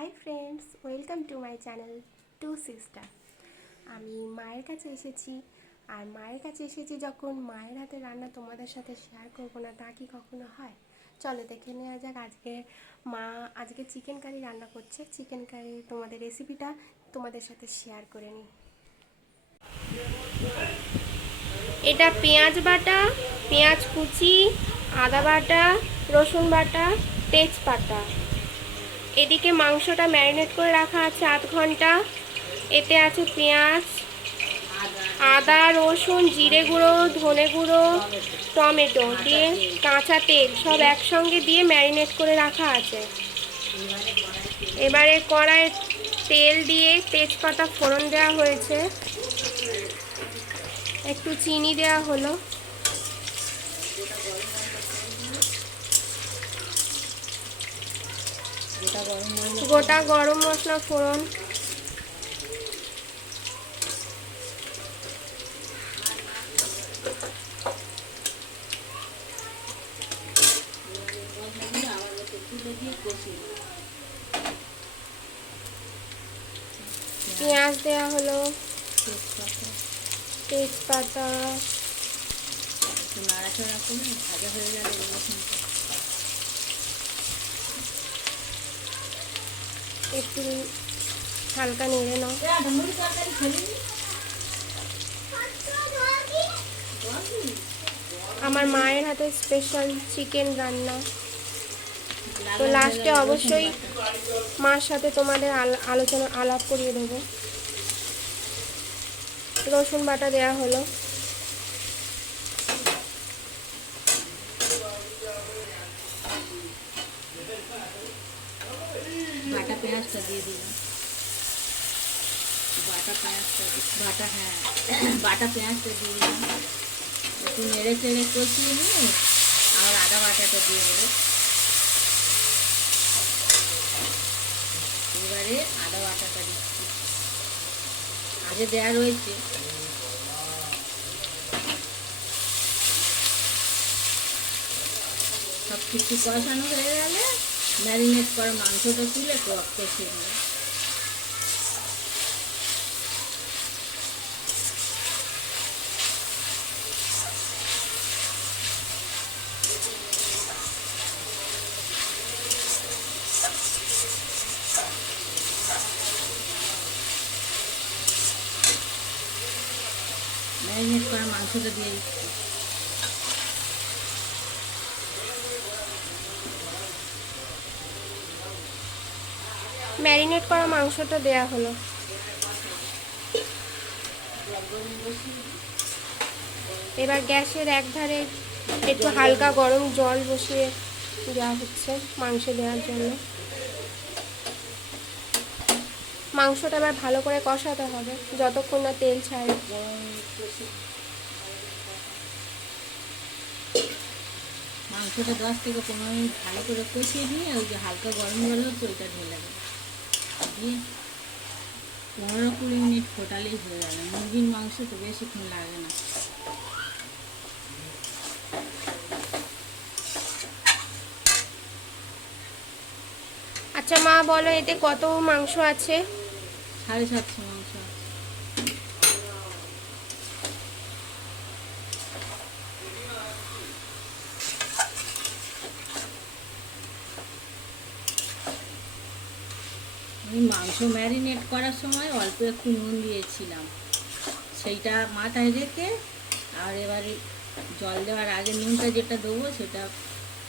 Hi friends, welcome to my channel to sister. আমি মায়ের কাছে এসেছি, আর মায়ের কাছে এসেছি যখন মায়ের হাতে রান্না তোমাদের সাথে শেয়ার করবো না তা কি কখনো হয়? চলো দেখে নেওয়া যাক। মা আজকে চিকেন কারি রান্না করছে। চিকেন কারি তোমাদের রেসিপিটা তোমাদের সাথে শেয়ার করে নিই। এটা পেঁয়াজ বাটা, পেঁয়াজ কুচি, আদা বাটা, রসুন বাটা, তেজপাতা। এদিকে মাংসটা ম্যারিনেট করে রাখা আছে 8 ঘন্টা। এতে আছে পেঁয়াজ, আদা, রসুন, জিরে গুঁড়ো, ধনে গুঁড়ো, টমেটো দিয়ে কাঁচা তেল সব একসঙ্গে দিয়ে ম্যারিনেট করে রাখা আছে। এবারে কড়াইয়ে তেল দিয়ে তেজপাতা ফোড়ন দেওয়া হয়েছে, একটু চিনি দেওয়া হলো, গোটা গরম মশলা ফোড়ন, পেঁয়াজ দেওয়া হলো, তেজপাতা, নাড়াচাড়া করে ভাজা হয়ে গেলে একটু হালকা নেড়ে নাও। আমার মায়ের হাতে স্পেশাল চিকেন রান্না, তো লাস্টে অবশ্যই মার সাথে তোমাদের আলাপ করিয়ে দেবো। রসুন বাটা দেওয়া হলো, বাটা পেঁয়াজটা দিয়ে দিলাম। বাটা পেঁয়াজটা দিয়ে দিলাম। একটু নেড়ে চেড়ে কষিয়ে নিয়ে আর আদা বাটাটা দিয়ে দেবো। এবারে আদা বাটাটা দিচ্ছি, আগে দেওয়া রয়েছে। সব কিছু কষানো হয়ে গেলে ম্যারিনেট করা মাংসটা তুলে কষিয়ে নেব। ম্যারিনেট করা মাংসটা দিয়ে দিচ্ছি। ম্যারিনেট করা মাংসটা দেয়া হলো। এবার গ্যাসের একধারে একটু হালকা গরম জল বসিয়ে দেওয়া হচ্ছে মাংস দেওয়ার জন্য। মাংসটা এবার ভালো করে কষাতে হবে যতক্ষণ না তেল ছাড়ে। মাংসটা 10 থেকে 15 মিনিট ভালো করে কষিয়ে নিয়ে ওই যে হালকা গরম জল হচ্ছে ওইটা ঢেলে দেবো, দিয়ে 15-20 মিনিট ফোটালেই হয়ে যাবে। মুরগির মাংস তো বেশিক্ষণ লাগে না। আচ্ছা মা বলো, এতে কত মাংস আছে? 750 মাংস আছে। আমি মাংস ম্যারিনেট করার সময় অল্প একটু নুন দিয়েছিলাম, সেইটা মাথায় রেখে আর এবারে জল দেওয়ার আগে নুনটা যেটা দেবো সেটা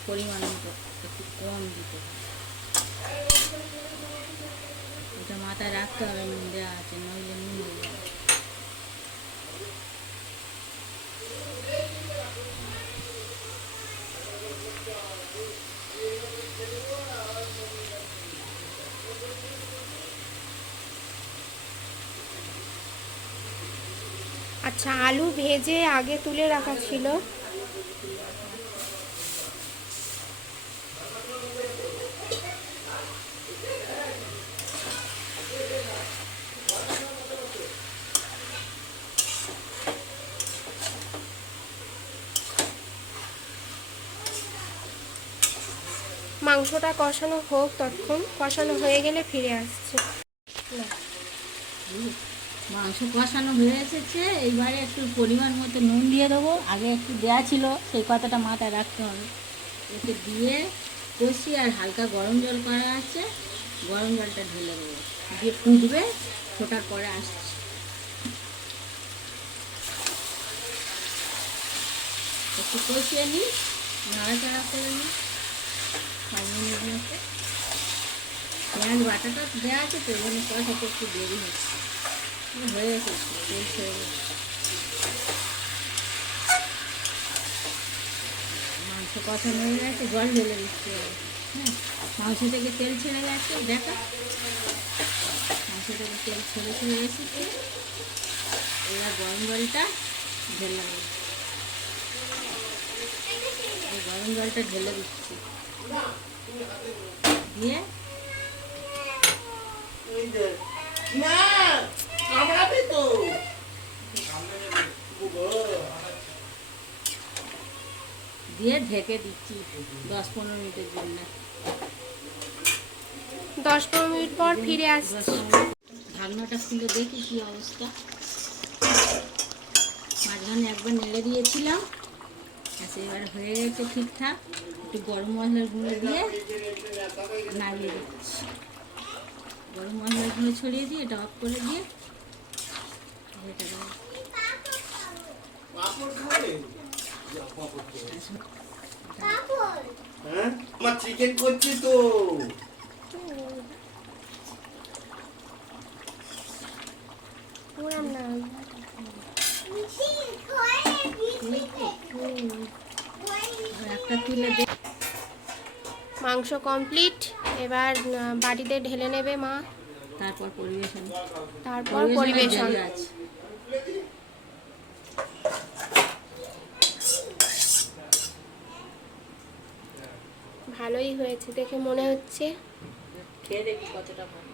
পরিমাণ মতো একটু কম দিতে হবে। ওটা মাথায় রাখতে হবে, নুন দেওয়া আছে, নইলে নুন হয়ে যাবে। আচ্ছা, আলু ভেজে আগে তুলে রাখা ছিল। মাংসটা কষানো হোক, ততক্ষণ কষানো হয়ে গেলে ফিরে আসছে। মাংস কষানো হয়ে এসেছে, এইবারে একটু পরিমাণ মতো নুন দিয়ে দেবো। আগে একটু দেওয়া ছিল, সেই কথাটা মাথায় রাখতে হবে। একে দিয়ে কষি, আর হালকা গরম জল করা আছে, গরম জলটা ঢেলে দেবো, দিয়ে ফুটবে, ফোটার পরে আসছে। একটু কষিয়ে নিই, নাড়াচাড়া করে নিই 5 মিনিট মতো। পেঁয়াজ বাটাটা দেওয়া আছে তো, ওই জন্য কষাতে একটু দেরি হচ্ছে। হয়ে এসেছে, তেল ছেড়ে গেছে। মাংস কষানো হয়ে গেছে, জল ঢেলে দিচ্ছি। হ্যাঁ, মাংস থেকে তেল ছেড়ে গেছে, দেখা মাংস থেকে তেল ছেড়ে এসেছে। এবার গরম জলটা ঢেলে দেবো, গরম জলটা ঢেলে দিচ্ছি, দিয়ে দিয়ে ঢেকে দিচ্ছি 10-15 মিনিটের জন্য। 10-15 মিনিট পর ফিরে আসছি। ঢাকনাটা খুলে দেখি কি অবস্থা। মাঝখানে একবার নেড়ে দিয়েছিলাম, আচ্ছা এবার হয়ে গেছে ঠিকঠাক। একটু গরম মশলার গুঁড়ো দিয়ে নাড়িয়ে দিচ্ছি, গরম মশলার গুঁড়ো ছড়িয়ে দিয়ে এটা অফ করে দিয়ে ঢেকে দেবো। আমার চিকেন করছি তো। একটা তুলে দে। মাংস কমপ্লিট, এবার বাটিতে ঢেলে নেবে মা, তারপর পরিবেশন। তারপর পরিবেশন। ভালোই হয়েছে দেখে মনে হচ্ছে। খেয়ে দেখি কতটা ভালো।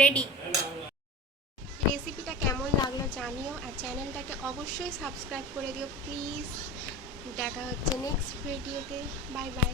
রেডি। রেসিপিটা কেমন লাগলো জানিও, আর চ্যানেলটাকে অবশ্যই সাবস্ক্রাইব করে দিও প্লিজ। দেখা হচ্ছে নেক্সট ভিডিওতে। Bye bye.